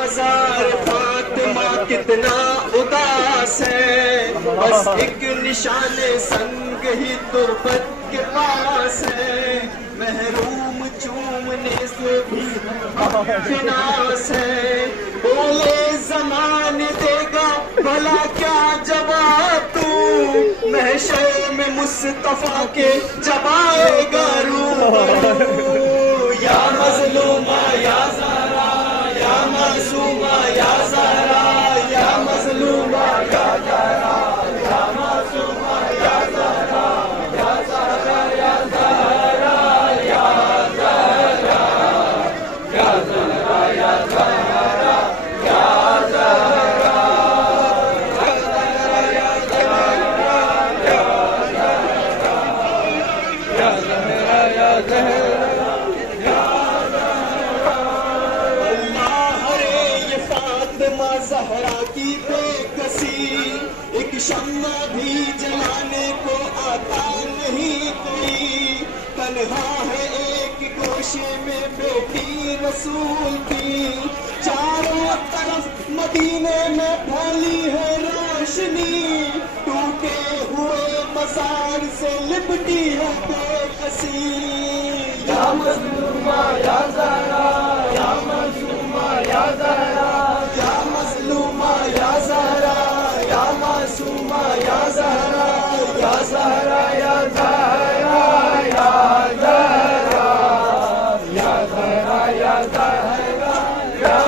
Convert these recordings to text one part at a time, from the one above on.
مزار فاطمہ کتنا اداس ہے، بس ایک نشان سنگ ہی تربت کے پاس ہے، محروم چومنے سے بھی فناس ہے، بولے زمان دے گا بھلا کیا جواب تو، محشر میں مصطفیٰ کے جب آئے گا روبرو، یا مظلومہ یا زہرا یا معصومہ یا زہرا، یا مظلومہ یا زہرا یا معصومہ یا زہرا، یا زہرا یا زہرا یا زہرا، یا زہرا یا زہرا یا زہرا، یا زہرا یا زہرا یا زہرا۔ زہرا کی بے کسی ایک شمع بھی جلانے کو آتا نہیں کوئی، تنہا ہے ایک گوشے میں بیٹی رسول کی، چاروں طرف مدینے میں پھیلی ہے روشنی، ٹوٹے ہوئے مزار سے لپٹی ہے بے کسی، یا مظلومہ یا زہرا یا معصومہ یا زہرا، یا مظلومہ یا زہرا یا معصومہ یا زہرا، یا زہرا یا زہرا یا زہرا، یا زہرا یا زہرا یا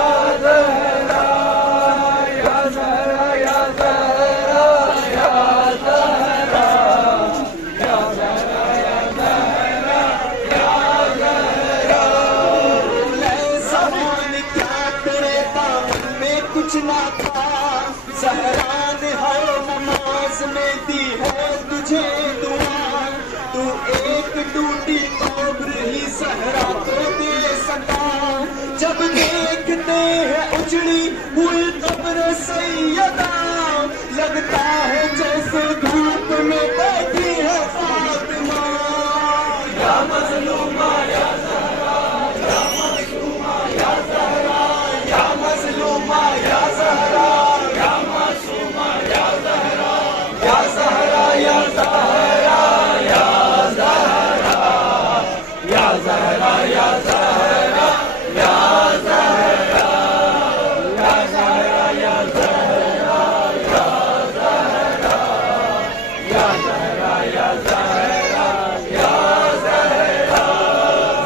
زہرا، یا زہرا یا زہرا یا زہرا، یا زہرا یا زہرا یا زہرا، لے زمان کیا تیرے دامن میں کچھ نہ تھا، زہرا نے ہر نماز میں دی ہے تجھے دعا، تو ایک ٹوٹی قبر ہی زہرا کو دے سکا، جب دیکھتے ہیں اجڑی ہوئی قبر سیدہ، لگتا ہے جیسے دھوپ میں بیٹھی ہے فاطمہ، یا مظلومہ یا زہرا یا معصومہ یا زہرا، یا مظلومہ یا زہرا یا معصومہ یا زہرا، یا زہرا یا زہرا یا زہرا، یا زہرا یا زہرا یا زہرا، یا زہرا یا زہرا یا زہرا، یا زہرا یا زہرا یا زہرا،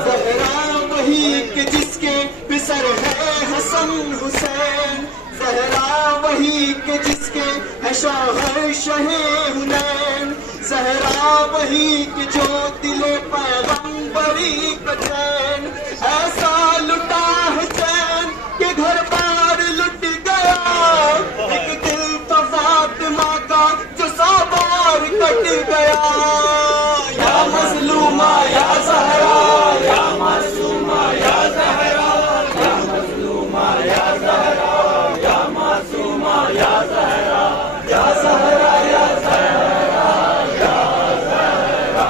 زہرا وہی کہ جس کے پسر ہے حسن حسین، زہرا وہی کہ جس کے ہے شوہر شہ حنین، زہرا وہی کہ جو دل پیغمبری کا چین، ایسا لٹا ہے چین کہ گھر بار لٹ گیا، ایک دل تھا فاطمہ کا جو سو بار کٹ گیا، یا مظلومہ یا زہرا یا معصومہ یا زہرا، یا مظلومہ یا زہرا یا معصومہ یا زہرا، یا زہرا یا زہرا یا زہرا،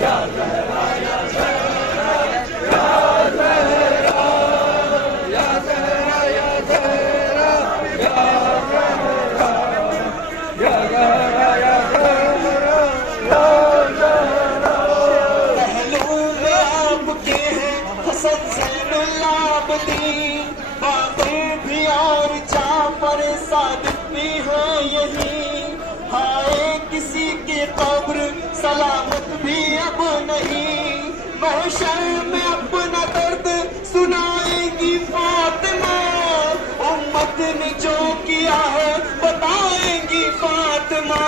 یا زہرا یا زہرا یا زہرا، یا زہرا یا زہرا یا زہرا، یا زہرا یا زہرا یا زہرا، پہلو میں آپ کے ہیں حسن زین العابدین، باتیں بھی اور جعفر صادق بھی ہے یہی، ہائے کسی کی قبر سلامت بھی اب نہیں، محشر میں اپنا درد سنائے گی فاطمہ، امت نے جو کیا ہے بتائیں گی فاطمہ،